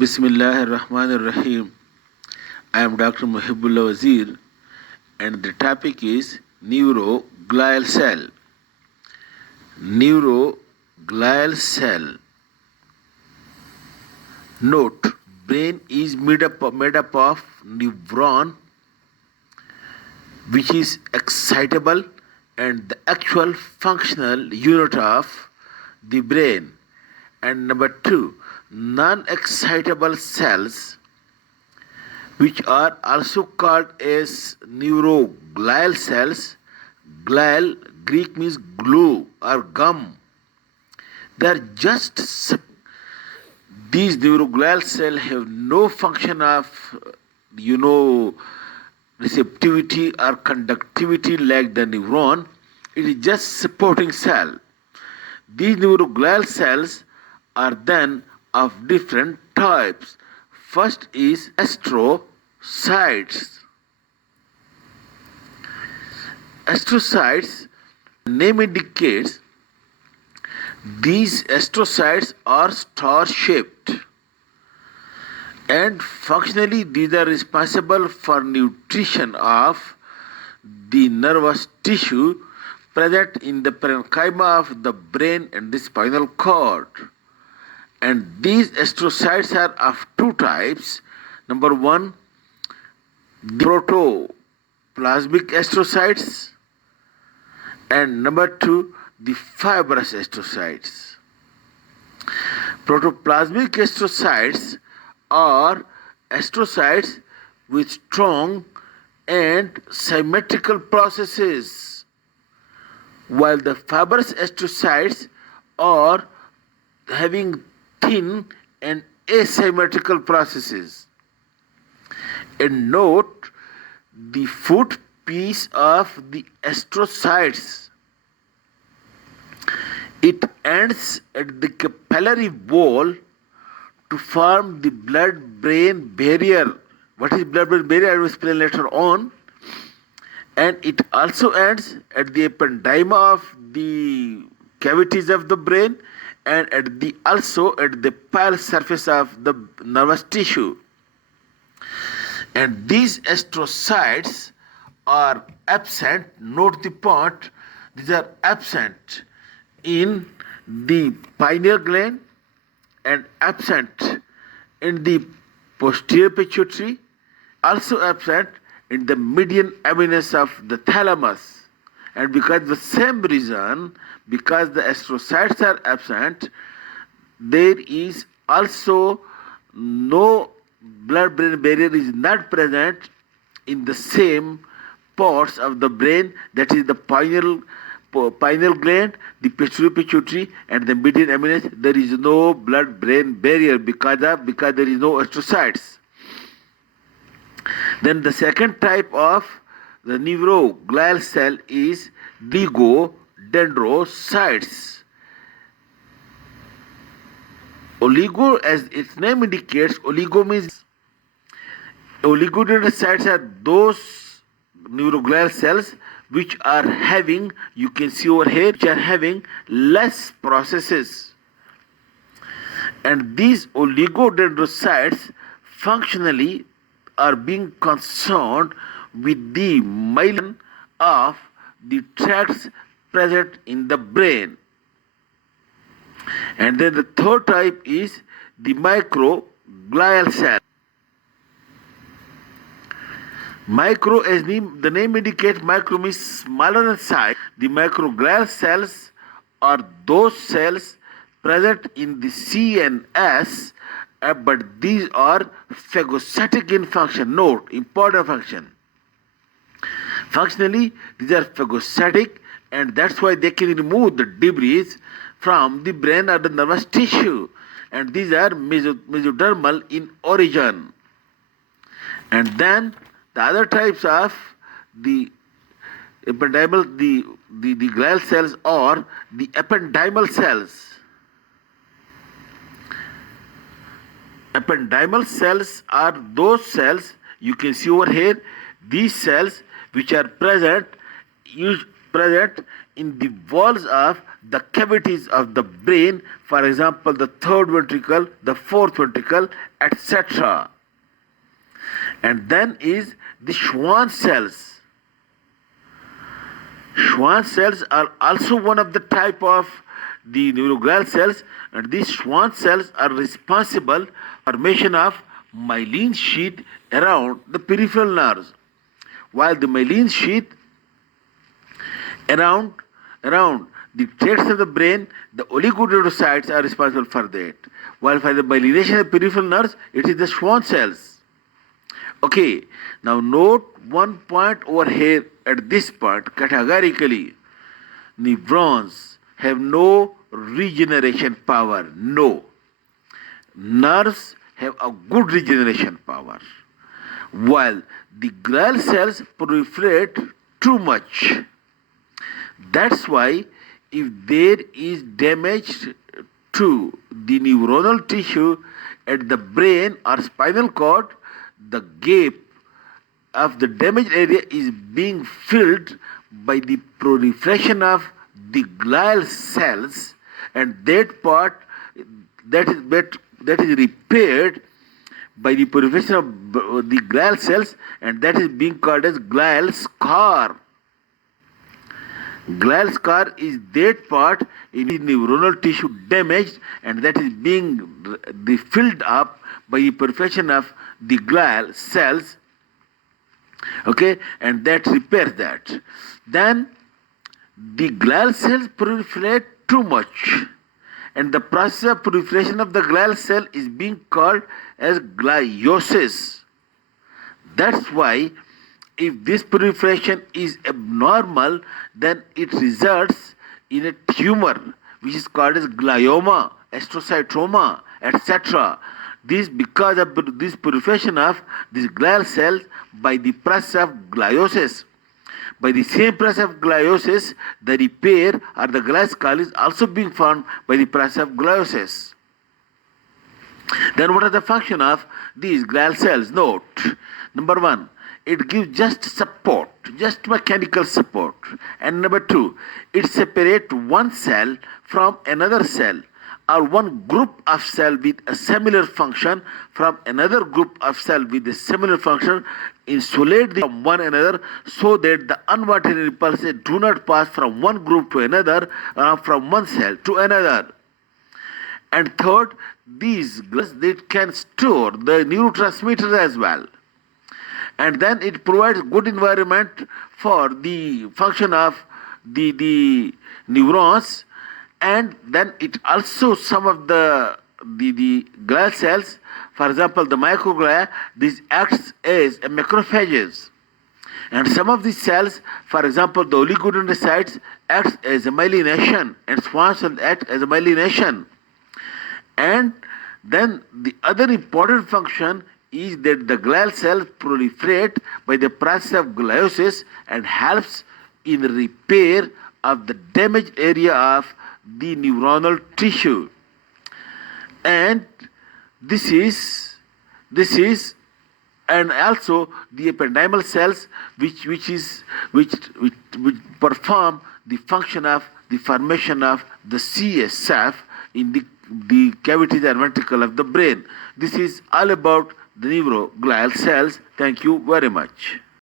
Bismillahir Rahmanir Rahim. I am Dr. Mohibullah Wazir, and the topic is neuroglial cell. Neuroglial cell. Note: brain is made up of neuron, which is excitable and the actual functional unit of the brain. And number two, non-excitable cells, which are also called as neuroglial cells. Glial, Greek means glue or gum. They are just these neuroglial cells have no function of receptivity or conductivity like the neuron. It is just supporting cell. These neuroglial cells are then of different types. First is astrocytes. Astrocytes, name indicates, these astrocytes are star-shaped, and functionally these are responsible for nutrition of the nervous tissue present in the parenchyma of the brain and the spinal cord. And these astrocytes are of two types. Number one, the protoplasmic astrocytes, and number two, the fibrous astrocytes. Protoplasmic astrocytes are astrocytes with strong and symmetrical processes, while the fibrous astrocytes are having thin and asymmetrical processes. And note the foot piece of the astrocytes. It ends at the capillary wall to form the blood-brain barrier. What is blood-brain barrier? I will explain later on. And it also ends at the ependyma of the cavities of the brain, and also at the pale surface of the nervous tissue. And these astrocytes are absent, note the point, these are absent in the pineal gland and absent in the posterior pituitary, also absent in the median eminence of the thalamus. And because the same reason, because the astrocytes are absent, there is also no blood-brain barrier is not present in the same parts of the brain, that is the pineal gland, the pituitary, and the median eminence. There is no blood-brain barrier because there is no astrocytes. Then the second type of the neuroglial cell is oligodendrocytes. Oligo, as its name indicates, oligodendrocytes are those neuroglial cells which are having, you can see over here, which are having less processes. And these oligodendrocytes functionally are being concerned with the myelin of the tracts present in the brain. And then the third type is the microglial cell. Micro, as the name indicates, micro means smaller in size. The microglial cells are those cells present in the CNS, but these are phagocytic in function. Note, important function. Functionally, these are phagocytic, and that's why they can remove the debris from the brain or the nervous tissue. And these are mesodermal in origin. And then the other types of the ependymal, the glial cells, or the ependymal cells. Ependymal cells are those cells, you can see over here, these cells which are present in the walls of the cavities of the brain, for example, the third ventricle, the fourth ventricle, etc. And then is the Schwann cells. Schwann cells are also one of the type of the neuroglial cells, and these Schwann cells are responsible for formation of myelin sheath around the peripheral nerves, while the myelin sheath around the traits of the brain, the oligodendrocytes are responsible for that, while for the myelination of peripheral nerves, it is the Schwann cells. Okay, now note one point over here at this point. Categorically, neurons have no regeneration power. No. Nerves have a good regeneration power, while the glial cells proliferate too much. That's why if there is damage to the neuronal tissue at the brain or spinal cord, the gap of the damaged area is being filled by the proliferation of the glial cells, and that part that is repaired by the proliferation of the glial cells, and that is being called as glial scar. Glial scar is that part in the neuronal tissue damaged, and that is being filled up by the proliferation of the glial cells, okay, and that repairs that. Then the glial cells proliferate too much, and the process of proliferation of the glial cell is being called as gliosis. That's why if this proliferation is abnormal, then it results in a tumor which is called as glioma, astrocytoma, etc. This because of this proliferation of these glial cells by the process of gliosis. By the same process of gliosis, the repair or the glial scar is also being found by the process of gliosis. Then what are the function of these glial cells? Note, number one, it gives just support, just mechanical support. And number two, it separates one cell from another cell, or one group of cell with a similar function from another group of cell with a similar function, insulate them from one another so that the unwanted impulses do not pass from one group to another, from one cell to another. And third, these it can store the neurotransmitters as well. And then it provides good environment for the function of the neurons. And then it also some of the glial cells, for example the microglia, this acts as a macrophages. And some of these cells, for example the oligodendrocytes, acts as a myelination, and Schwann cells act as a myelination. And then the other important function is that the glial cells proliferate by the process of gliosis and helps in repair of the damaged area of the neuronal tissue. And this is and also the ependymal cells which perform the function of the formation of the CSF in the cavities and ventricle of the brain. This is all about the neuroglial cells. Thank you very much.